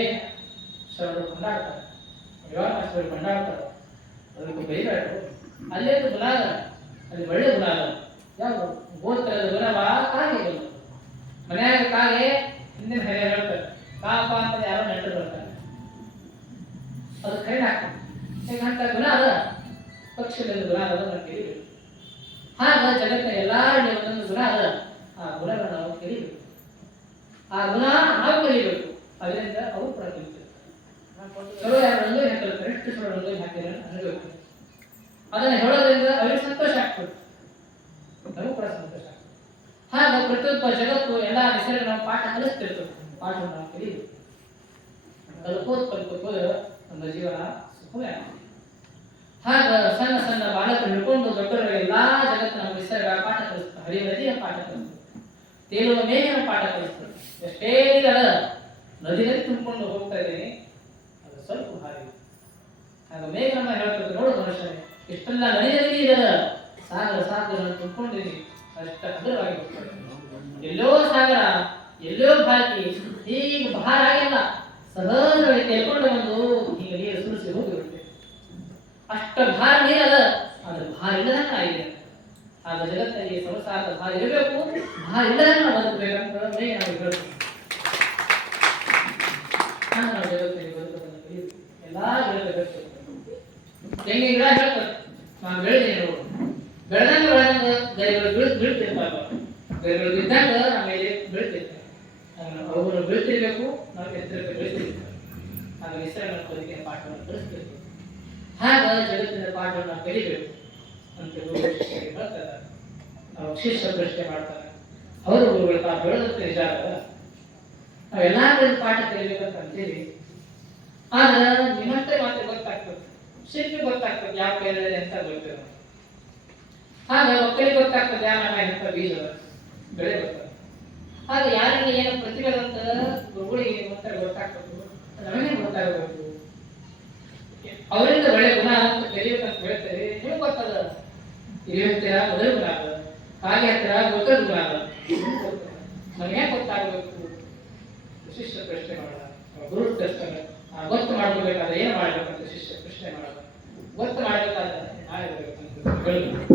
ಶರಣರು ಕೊಂಡಾಡ್ತಾರೆ, ವಿವಾಹ ಕೊಂಡಾಡ್ತಾರೆ. ಅದಕ್ಕೆ ಬೈಬೇಡ್ರು, ಅಲ್ಲೇದು ಗುಣ ಅದ, ಅಲ್ಲಿ ಒಳ್ಳೆ ಗುಣ ಅದ. ಯಾವುದು? ಗೋತ್ರದ ಗುಣವ ಕಾಗೆ ಬರುವುದು. ಮನೆಯಾಗ ಕಾಗೆ ಹಿಂದಿನ ಹೆರೆ ಹೇಳ್ತಾರೆ, ಕಾಪ ಅಂತ ಯಾರೋ ನೆಂಟರು ಬರ್ತಾರೆ, ಅದು ಕೈ ಹಾಕ್ತಾರೆ. ಹೇಗಂತ ಗುಣ ಅದ, ಪಕ್ಷಿಯಲ್ಲಿ ಗುಣ ಅದ, ನಾವು ಕಲಿಬೇಕು. ಹಾಗ ಜಗತ್ತಿನ ಎಲ್ಲಾರಲ್ಲಿ ಒಂದೊಂದು ಗುಣ ಅದ, ಆ ಗುಣಗಳನ್ನು ನಾವು ಕಲಿಬೇಕು. ಆ ಗುಣ ನಾವು ಕಲಿಬೇಕು, ಅದರಿಂದ ಅವು ಕೂಡ ಕಲಿತಾರೆ. ಸರೋ ಯಾರು ರಂಗೋಲಿ ಹಾಕಿರ್ತಾರೆ, ಎಷ್ಟು ಸರೋ ರಂಗೋಲಿ ಹಾಕಿದ್ರೆ ಅನ್ಬೇಕು. ಅದನ್ನ ಹೇಳೋದ್ರಿಂದ ಅವರಿಗೆ ಸಂತೋಷ ಆಗ್ತದೆ, ನಮಗೂ ಕೂಡ ಸಂತೋಷ ಆಗ್ತದೆ. ಹಾಗ ಪ್ರತಿಯೊಬ್ಬ ಜಗತ್ತು ಎಲ್ಲ ಹೆಸರಿಗೆ ನಾವು ಪಾಠ ಕಲಿಸ್ತಿರ್ತದೆ, ಪಾಠವನ್ನು ನಾವು ಕಲಿಬೇಕು. ಕಲ್ಕೋತ ನಮ್ಮ ಜೀವನ ಸುಖವೇ ಆಗ್ತದೆ. ಹಾಗ ಸಣ್ಣ ಸಣ್ಣ ಬಾಲಕರು ಹಿಡ್ಕೊಂಡು ದೊಡ್ಡವರಿಗೆ ಎಲ್ಲಾ ಜಗತ್ತು ನಮ್ಮ ನಿಸರ್ಗ ಪಾಠ ಕಲಿಸ್ತದೆ. ಹರಿಯುವ ನದಿಯ ಪಾಠ ಕಲಿಸ್ತದೆ, ತೇಲುವ ಮೇಘನ ಪಾಠ ಕಲಿಸ್ತದೆ. ಎಷ್ಟೇ ನೀರಲ್ಲ ನದಿಯಲ್ಲಿ ತುಂಬಿಕೊಂಡು ಹೋಗ್ತಾ ಇದ್ದೀನಿ, ಅದು ಸ್ವಲ್ಪ ಹಾರಿ. ಆಗ ಮೇಘನ ಹೇಳ್ತದೆ, ನೋಡು ಮನುಷ್ಯನೇ, ಇಷ್ಟೆಲ್ಲ ನದಿಯಲ್ಲಿ ನೀರಲ್ಲ, ಸಾಗರ ತುಂಬಿಕೊಂಡಿದ್ದೀನಿ, ಅಷ್ಟ ಹಗುರವಾಗಿ ಹೋಗ್ತದೆ. ಎಲ್ಲೋ ಸಾಗರ, ಎಲ್ಲೋ ಭಾರತಿ, ಹೀಗೆ ಭಾರ ಆಗಿಲ್ಲ, ಸಹಜವಾಗಿ ತೆಳ್ಕೊಂಡು ಬಂದು ಹೀಗೆ ನೀರು ಸುರಿಸಿ ಹೋಗಿರುತ್ತೆ. ಅಷ್ಟ ಭಾರ ನೀರದ, ಅದು ಭಾರ ಇಲ್ಲದಂಗ ಆಗಿದೆ. ಆಗ ಜಗತ್ತಿನಲ್ಲಿ ಸಂಸಾರದ ಭಾರ ಇರಬೇಕು, ಭಾರ ಇಲ್ಲದಂಗ ಬದುಕಬೇಕಂತ ನಾವು ಹೇಳ್ತೀವಿ. ನಾವು ಜಗತ್ತಿನಲ್ಲಿ ಬದುಕುವುದನ್ನು ಕಲಿಯುವುದು. ಎಲ್ಲಾ ಗಿಡಗಳು ತೆಂಗಿನ ಗಿಡ ಹೇಳ್ತಾರೆ, ನಾನು ಬೆಳೆದೇನೆ ನೋಡು, ಬೆಳೆದಂಗ ಗರಿಗಳು ಬೀಳ್ತಿರ್ತಾವ, ಗರಿಗಳು ಬಿದ್ದಂಗ ಆಮೇಲೆ ಬೀಳ್ತಿರ್ತಾರೆ. ಅವುಗಳು ಬೀಳ್ತಿರ್ಬೇಕು, ನಾವು ಎತ್ತರಕ್ಕೆ ಬೆಳೆಸ್ತಿರ್ತೀವಿ. ಆಗ ನಿಸರ್ಗ ಬದುಕಿನ ಪಾಠವನ್ನು ಕಲಿಸ್ತಿರ್ತೀವಿ. ಹಾಗ ಜಗತ್ತಿನ ಪಾಠವನ್ನು ಕಲಿಬೇಕು ಅಂತ ಹೇಳ್ತಾರೆ. ಶಿಷ್ಯ ಪ್ರಶ್ನೆ ಮಾಡ್ತಾರೆ, ಅವರು ಗುರುಗಳು ತಾವು ಹೇಳೋದಕ್ಕೆ ನಿಜ ಅಲ್ಲ, ನಾವೆಲ್ಲಾ ಪಾಠ ಕಲಿಬೇಕಂತ ಅಂತೀವಿ. ಆದ್ರೆ ನಿಮ್ಮಂತೆ ಮಾತ್ರ ಗೊತ್ತಾಗ್ತದೆ, ಶಿಲ್ಪಿ ಗೊತ್ತಾಗ್ತದೆ ಯಾವ ಕೈಯಲ್ಲಿ ಅಂತ ಗೊತ್ತಿಲ್ಲ. ಹಾಗ ಒಕ್ಕಲಿಗೆ ಗೊತ್ತಾಗ್ತದೆ ಯಾವ ಎಂತ ಬೀಜ ಬೆಳೆ ಗೊತ್ತಾಗ್ತದೆ. ಹಾಗೆ ಯಾರಿಗೆ ಏನು ಪ್ರತಿಭೆ ಅಂತ ಗುರುಗಳಿಗೆ ಮಾತ್ರ ಗೊತ್ತಾಗ್ತದೆ, ನಮಗೆ ಗೊತ್ತಾಗಬೇಕು. ಅವರಿಂದ ಒಳ್ಳೆ ಗುಣ ಅಂತ ಕಲಿಬೇಕಂತ ಹೇಳ್ತೇವೆ. ನೀವು ಗೊತ್ತದ, ಇಲ್ಲಿ ಹತ್ತಿರ ಮೊದಲ ಗುಣ ಅದ, ಕಾಗೆ ಹತ್ತಿರ ಗೊತ್ತದ ಗುಣ ಅದ, ನಮಗೆ ಗೊತ್ತಾಗಬೇಕು. ಶಿಷ್ಯ ಪ್ರಶ್ನೆ ಮಾಡೋಣ, ಗುರು ಪ್ರಶ್ನೆ ಗೊತ್ತು ಮಾಡ್ಕೋಬೇಕಾದ್ರೆ ಏನು ಮಾಡ್ಬೇಕಂತ ಶಿಷ್ಯ ಪ್ರಶ್ನೆ ಮಾಡೋಣ. ಗೊತ್ತು ಮಾಡ್ಬೇಕಾದ್ರೆ ನಾಳೆ ಬರ್ಬೇಕಂತ ಹೇಳಬೇಕು.